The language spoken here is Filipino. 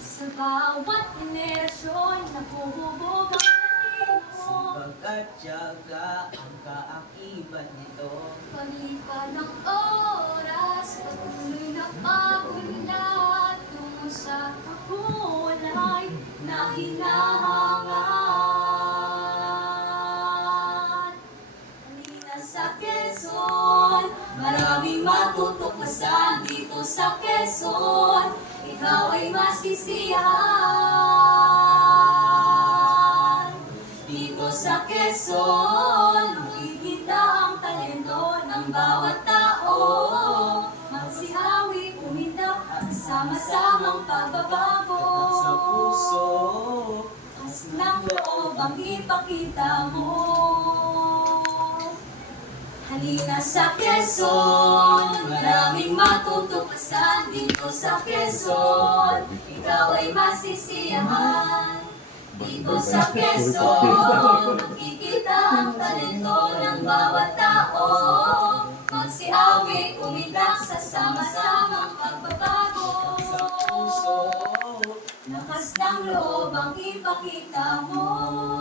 Sa bawat henerasyon nabuhubog ang talino. Sipag at tiyaga ang kaakibat nito. Paglipan ng oras, patuloy na pag-unlad tungo sa kulay na hinahangad. Halina sa Quezon, maraming matutuklasan dito sa Quezon. Ikaw ay masisiyahan. Dito sa Quezon, makikita ang talento ng bawat tao. Magsiawi, umindak, sama-samang pagbabago. Sa puso, As ng loob ang ipakita mo. Halina sa Quezon, maraming matutuklasan dito sa Quezon. Ikaw ay masisiyahan. Dito sa Quezon, makikita ang talento ng bawat tao. Magsiawi, umitak sa sama-samang pagbabago. sa puso, Lakas ng loob ang ipakita mo.